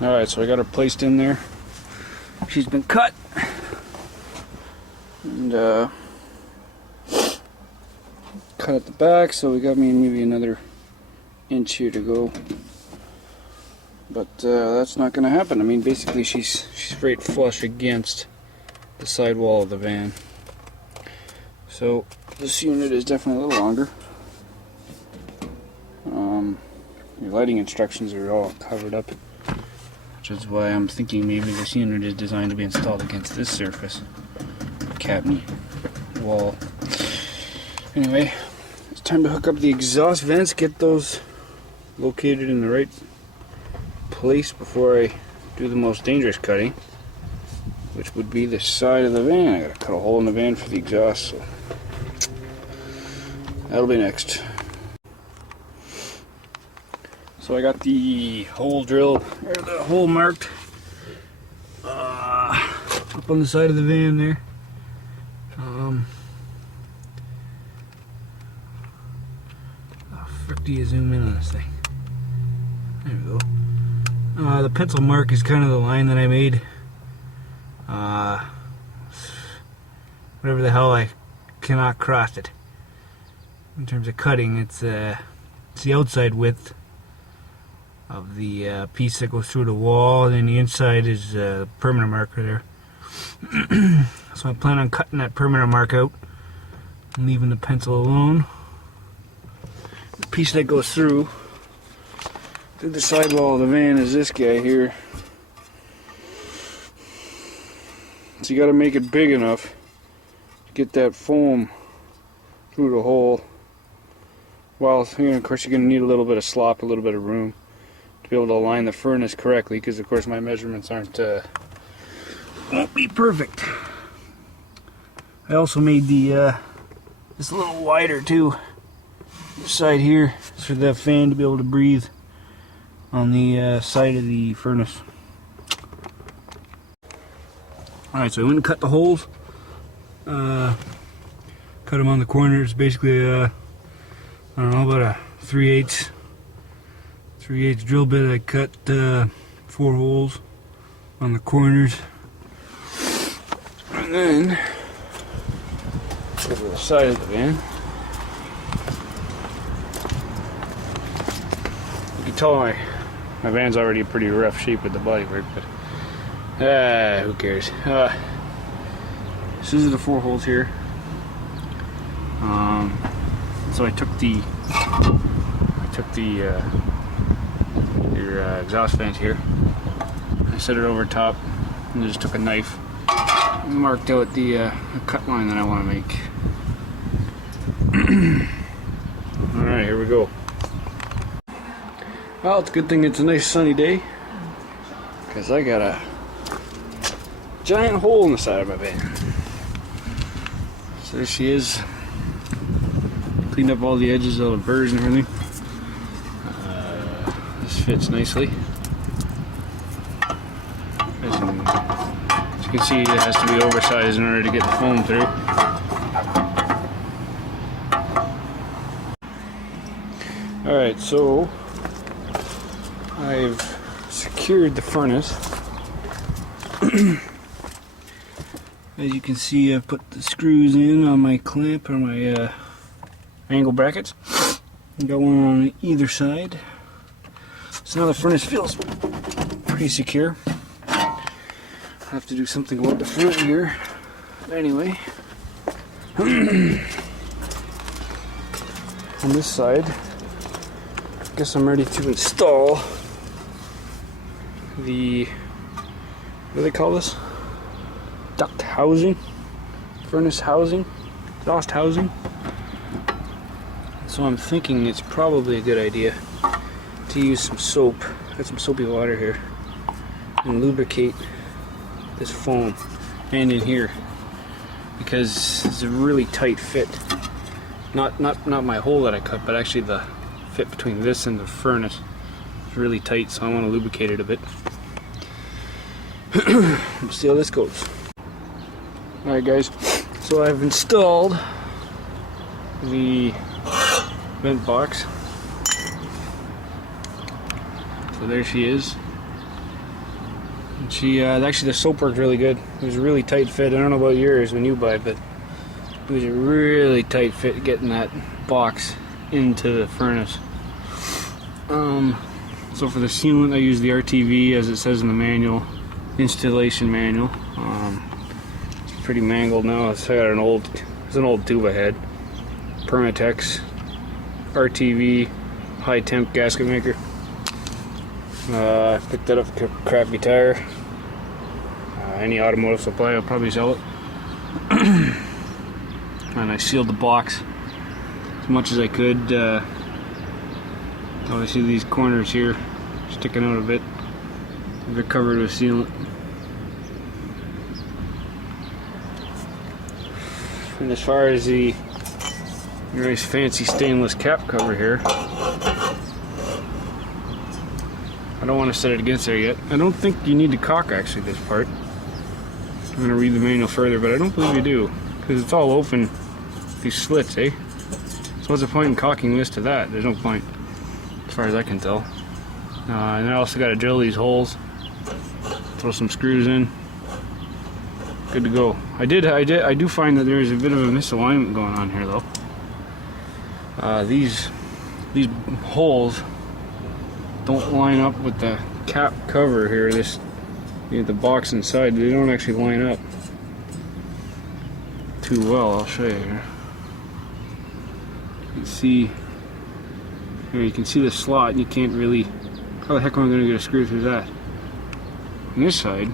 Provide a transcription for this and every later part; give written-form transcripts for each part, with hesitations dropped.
Alright, so I got her placed in there. She's been cut. And cut at the back, so we got maybe another inch here to go. But that's not going to happen. I mean, basically she's right flush against the side wall of the van. So this unit is definitely a little longer. Your lighting instructions are all covered up, which is why I'm thinking maybe this unit is designed to be installed against this surface, cabinet wall. Anyway, it's time to hook up the exhaust vents, get those located in the right place before I do the most dangerous cutting, which would be the side of the van. I gotta cut a hole in the van for the exhaust, so that'll be next. So I got the hole drilled, or the hole marked up on the side of the van there. Oh, frick, do you zoom in on this thing? There we go. The pencil mark is kind of the line that I made. Whatever the hell, I cannot cross it. In terms of cutting, it's the outside width of the piece that goes through the wall, and then the inside is a permanent marker there. So I plan on cutting that permanent mark out and leaving the pencil alone. The piece that goes through the sidewall of the van is this guy here. So you got to make it big enough to get that foam through the hole. Well, of course you're going to need a little bit of slop, a little bit of room to be able to align the furnace correctly, because of course my measurements won't be perfect. I also made the this a little wider too, this side here, for the fan to be able to breathe on the side of the furnace. Alright, so I went and cut the holes. Cut them on the corners, basically I don't know, about a 3/8 drill bit. I cut 4 holes on the corners, and then over the side of the van. You can tell my van's already in pretty rough shape with the bodywork, but who cares? These are the 4 holes here. So I took your exhaust vent here. I set it over top, and just took a knife and marked out the cut line that I want to make. Alright, here we go. Well, it's a good thing it's a nice sunny day, because I got a giant hole in the side of my van. So there she is. Cleaned up all the edges, all the burrs and everything. This fits nicely. As you can see, it has to be oversized in order to get the foam through. Alright, so I've secured the furnace. As you can see, I've put the screws in on my clamp, or my angle brackets. Got one on either side. So now the furnace feels pretty secure. I'll have to do something about the front here. But anyway, on this side, I guess I'm ready to install the, what do they call this? Duct housing? Furnace housing? Exhaust housing? So I'm thinking it's probably a good idea to use some soap, got some soapy water here, and lubricate this foam and in here, because it's a really tight fit. Not my hole that I cut, but actually the fit between this and the furnace is really tight, so I want to lubricate it a bit. Let's see how this goes. Alright guys, so I've installed the vent box. So there she is. And she actually, the soap worked really good. It was a really tight fit. I don't know about yours when you buy it, but it was a really tight fit getting that box into the furnace. So for the sealant, I use the RTV as it says in the manual, installation manual. It's pretty mangled now. It's got an old tube I had. Permatex RTV high temp gasket maker. I picked that up at Crappy Tire. Any automotive supply, I'll probably sell it. And I sealed the box as much as I could. Obviously these corners here sticking out a bit. They're covered with sealant. And as far as the nice fancy stainless cap cover here, I don't want to set it against there yet. I don't think you need to caulk actually this part. I'm going to read the manual further, but I don't believe you do, because it's all open, these slits, eh? So what's the point in caulking this to that? There's no point, as far as I can tell. And I also got to drill these holes, throw some screws in. Good to go. I do find that there is a bit of a misalignment going on here though. These holes don't line up with the cap cover here. The box inside, they don't actually line up too well. I'll show you here. You can see here, you can see the slot, and you can't really. How the heck am I going to get a screw through that? On this side,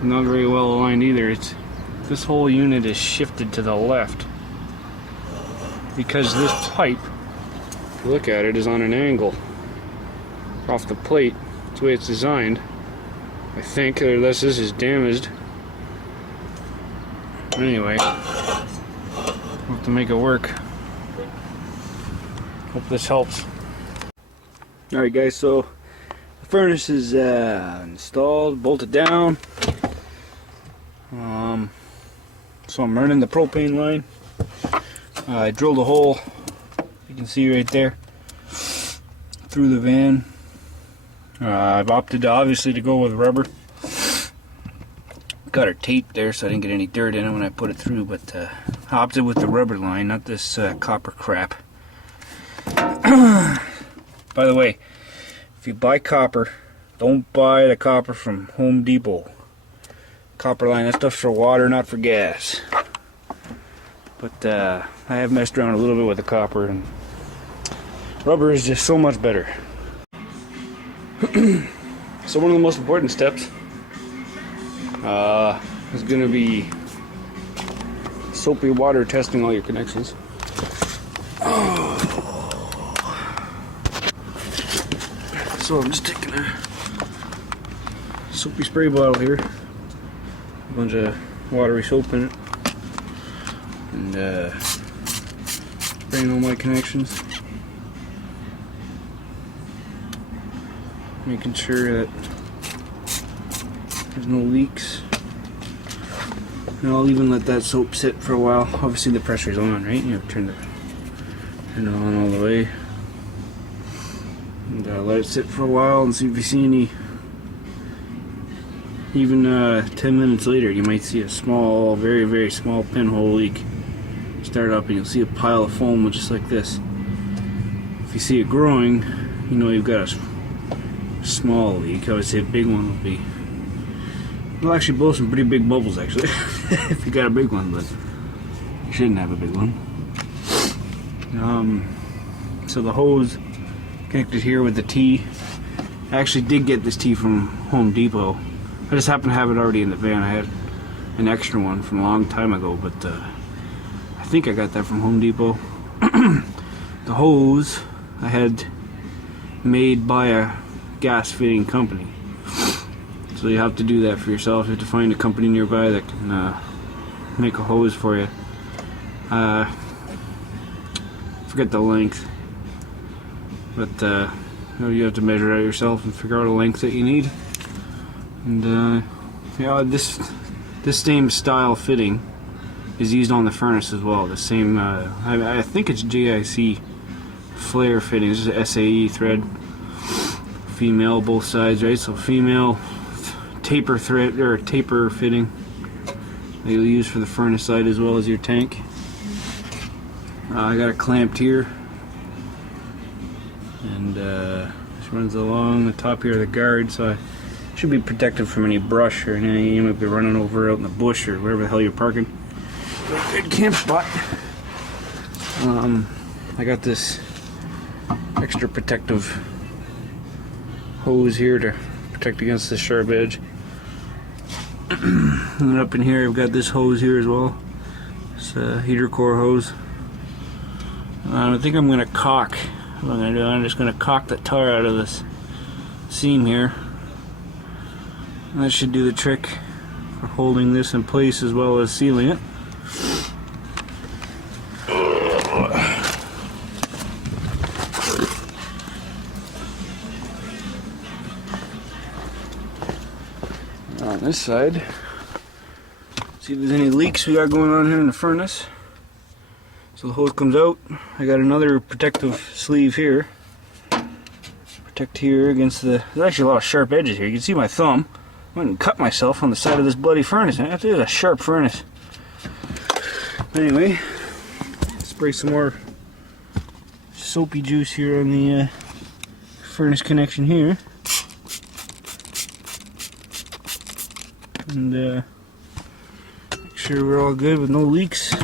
not very well aligned either. This whole unit is shifted to the left because this pipe, if you look at it, is on an angle off the plate. That's the way it's designed, I think, unless this is damaged. Anyway, we'll have to make it work. Hope this helps. Alright guys, so the furnace is installed, bolted down. So I'm running the propane line. I drilled a hole, you can see right there, through the van. I've opted obviously to go with rubber. Got her taped there so I didn't get any dirt in it when I put it through, but I opted with the rubber line, not this copper crap. By the way, if you buy copper, don't buy the copper from Home Depot. Copper line, that stuff's for water, not for gas. But I have messed around a little bit with the copper, and rubber is just so much better. So one of the most important steps is going to be soapy water testing all your connections. So I'm just taking a soapy spray bottle here, a bunch of watery soap in it, and spraying all my connections, making sure that there's no leaks. And I'll even let that soap sit for a while. Obviously the pressure's on, right? You have to turn it on all the way. And let it sit for a while and see if you see any. Even 10 minutes later, you might see a small, very, very small pinhole leak start up, and you'll see a pile of foam just like this. If you see it growing, you know you've got a small leak. I would say a big one would be. It'll actually blow some pretty big bubbles, actually, if you got a big one, but you shouldn't have a big one. So the hose connected here with the T. I actually did get this T from Home Depot. I just happened to have it already in the van. I had an extra one from a long time ago, but I think I got that from Home Depot. The hose I had made by a gas fitting company. So you have to do that for yourself. You have to find a company nearby that can make a hose for you. Forget the length, but you have to measure it out yourself and figure out a length that you need. And yeah, this same style fitting is used on the furnace as well. The same, I think it's GIC flare fitting. This is SAE thread. female, both sides, right? So female taper thread or taper fitting that you'll use for the furnace side as well as your tank. I got it clamped here, and this runs along the top here of the guard, so I should be protected from any brush or anything you might be running over out in the bush or wherever the hell you're parking. Good camp spot. I got this extra protective hose here to protect against the sharp edge. And then up in here I've got this hose here as well. It's a heater core hose. I think I'm going to caulk. What I'm going to do, I'm just going to caulk the tar out of this seam here. And that should do the trick for holding this in place as well as sealing it. On this side, see if there's any leaks we got going on here in the furnace. So the hose comes out. I got another protective sleeve here. Protect here against the... There's actually a lot of sharp edges here. You can see my thumb. I went and cut myself on the side of this bloody furnace. It is a sharp furnace. Anyway, spray some more soapy juice here on the furnace connection here. And make sure we're all good with no leaks.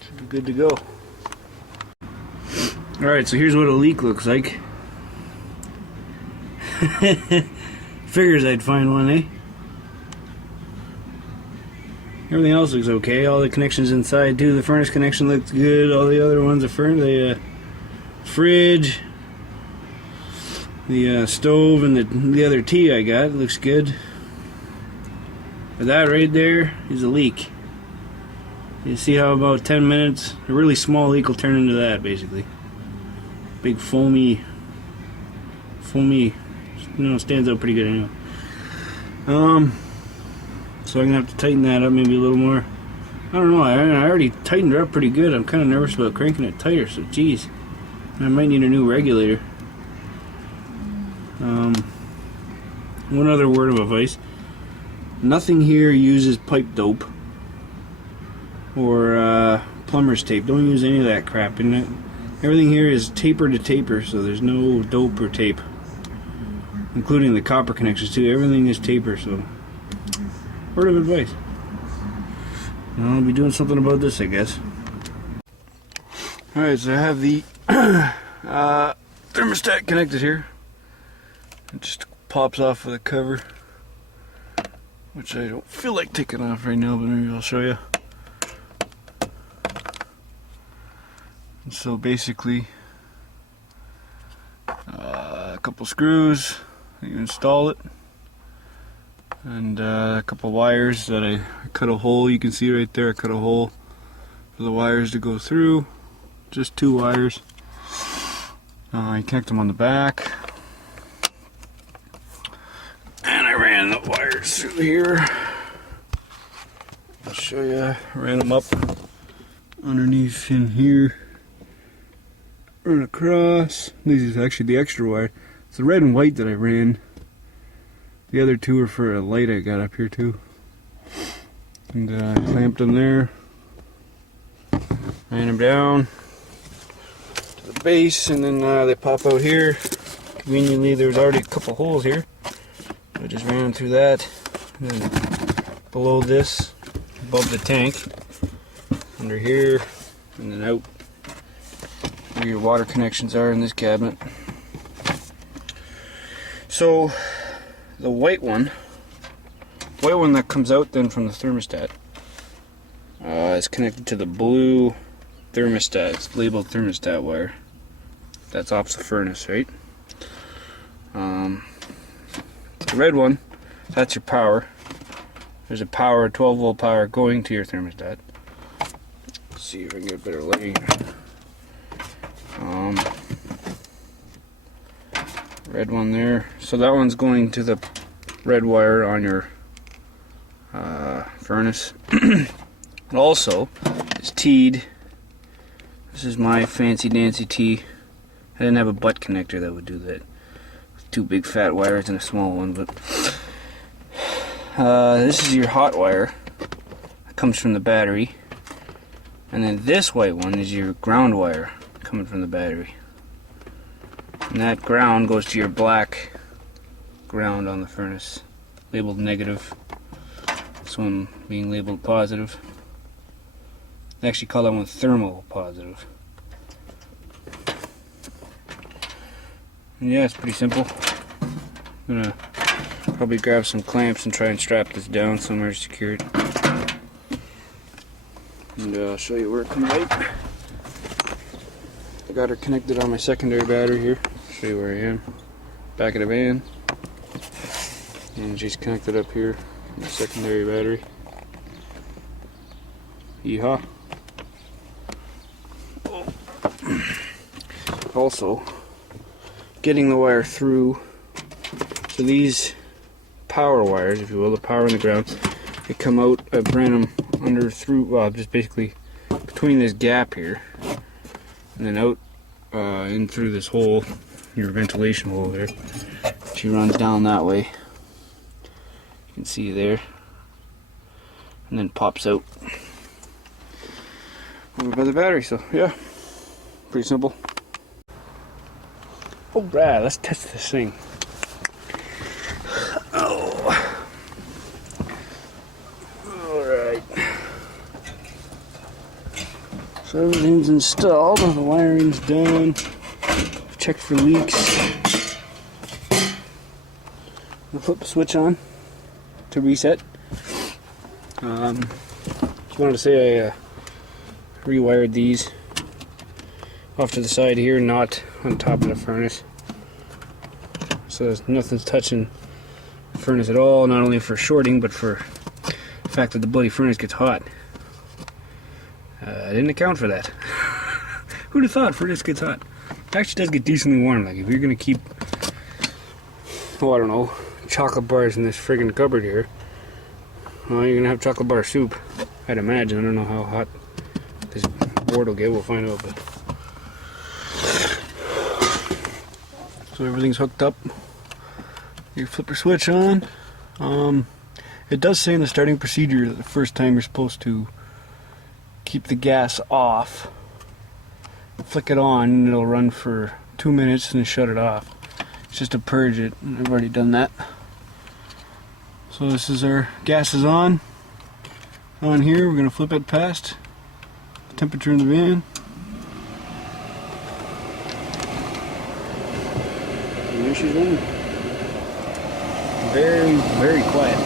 Should be good to go. Alright, so here's what a leak looks like. Figures I'd find one, eh? Everything else looks okay. All the connections inside too. The furnace connection looks good. All the other ones, the fridge, the stove, and the other T I got looks good. But that right there is a leak. You see how about 10 minutes, a really small leak will turn into that basically. Big foamy, stands out pretty good anyway. So I'm gonna have to tighten that up maybe a little more. I don't know, I already tightened it up pretty good. I'm kind of nervous about cranking it tighter, so geez, I might need a new regulator. One other word of advice: nothing here uses pipe dope or plumber's tape. Don't use any of that crap. And everything here is taper to taper, so there's no dope or tape, including the copper connections too. Everything is taper, so word of advice. I'll be doing something about this, I guess. Alright, so I have the thermostat connected here. It just pops off with a cover, which I don't feel like taking off right now, but maybe I'll show you. And so basically, a couple screws, you install it, and a couple wires that I cut a hole. You can see right there I cut a hole for the wires to go through. Just 2 wires. I connect them on the back, and I ran the wires through here. I'll show you. I ran them up underneath in here, run across. This is actually the extra wire. It's the red and white that I ran. The other 2 are for a light I got up here too. And I clamped them there. Ran them down to the base, and then they pop out here. Conveniently, there's already a couple holes here. I just ran them through that. And then below this, above the tank, under here, and then out where your water connections are in this cabinet. So the white one that comes out then from the thermostat is connected to the blue thermostat. It's labeled thermostat wire. That's off the furnace, right? The red one, that's your power. There's a 12-volt power going to your thermostat. Let's see if I can get better lighting. Red one there. So that one's going to the red wire on your furnace. It also is teed This is my fancy dancy tee. I didn't have a butt connector that would do that. Two big fat wires and a small one, but this is your hot wire. It comes from the battery. And then this white one is your ground wire coming from the battery. And that ground goes to your black ground on the furnace, labeled negative. This one being labeled positive. They actually call that one thermal positive. And yeah, it's pretty simple. I'm gonna probably grab some clamps and try and strap this down somewhere to secure it. And I'll show you where it comes out. I got her connected on my secondary battery here. Show you where I am. Back of the van. And she's connected up here on the secondary battery. Yeehaw. Also, getting the wire through. So these power wires, if you will, the power and the ground, they come out. I ran them under through, well, just basically between this gap here, and then out in through this hole, your ventilation hole there. She runs down that way. You can see there, and then pops out over by the battery. So yeah, pretty simple. Alright, let's test this thing. Oh. Alright. So everything's installed, the wiring's done. I've checked for leaks. I'll flip the switch on to reset. Just wanted to say I rewired these off to the side here, not on top of the furnace. So nothing's touching the furnace at all, not only for shorting, but for the fact that the bloody furnace gets hot. I didn't account for that. Who'd have thought furnace gets hot? It actually does get decently warm. Like if you're gonna keep, oh I don't know, chocolate bars in this friggin' cupboard here, well, you're gonna have chocolate bar soup, I'd imagine. I don't know how hot this board will get, we'll find out. But so everything's hooked up. You flip your switch on. It does say in the starting procedure that the first time you're supposed to keep the gas off, flick it on, and it'll run for 2 minutes and then shut it off. It's just to purge it, and I've already done that. So this is our gas is on here. We're going to flip it past the temperature in the van. And there she's running. Very, very quiet.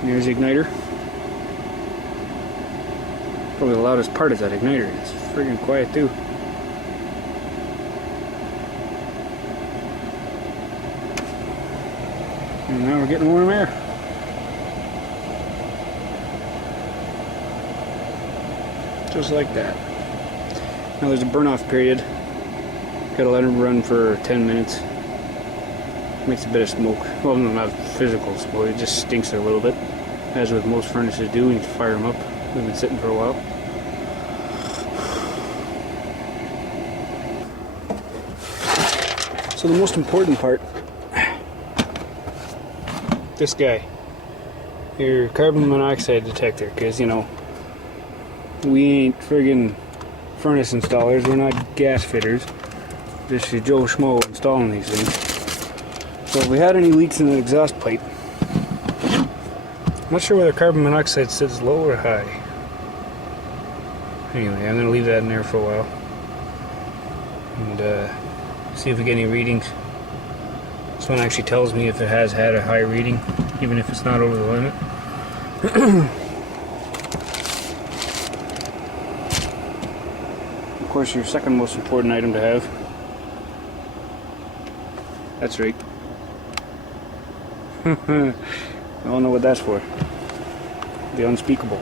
And there's the igniter. Probably the loudest part is that igniter. It's friggin' quiet too. And now we're getting warm air. Just like that. Now there's a burn off period. Gotta let it run for 10 minutes. Makes a bit of smoke. Well, no, not physical smoke, it just stinks a little bit. As with most furnaces do, when you fire them up. They've been sitting for a while. So the most important part, this guy, your carbon monoxide detector, because you know, we ain't friggin' furnace installers, we're not gas fitters, just your Joe Schmo installing these things. So if we had any leaks in the exhaust pipe, I'm not sure whether carbon monoxide sits low or high. Anyway, I'm going to leave that in there for a while and see if we get any readings. This one actually tells me if it has had a high reading, even if it's not over the limit. Of course, your second most important item to have. That's right. We all know what that's for. The unspeakable.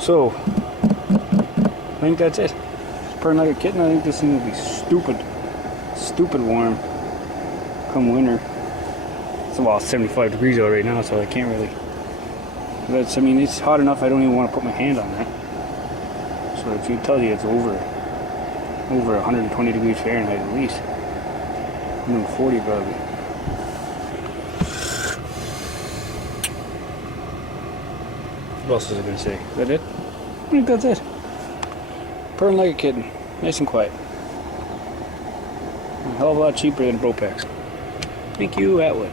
So, I think that's it. Per nugget kitten, I think this thing will be stupid warm come winter. well, it's 75 degrees out right now, so I can't really. But I mean, it's hot enough. I don't even want to put my hand on that. So if you tell you it's over 120 degrees Fahrenheit at least, 140 probably. What else was I gonna say? Is that it? I think that's it. Purring like a kitten, nice and quiet. A hell of a lot cheaper than Bropex. Thank you, Atwood.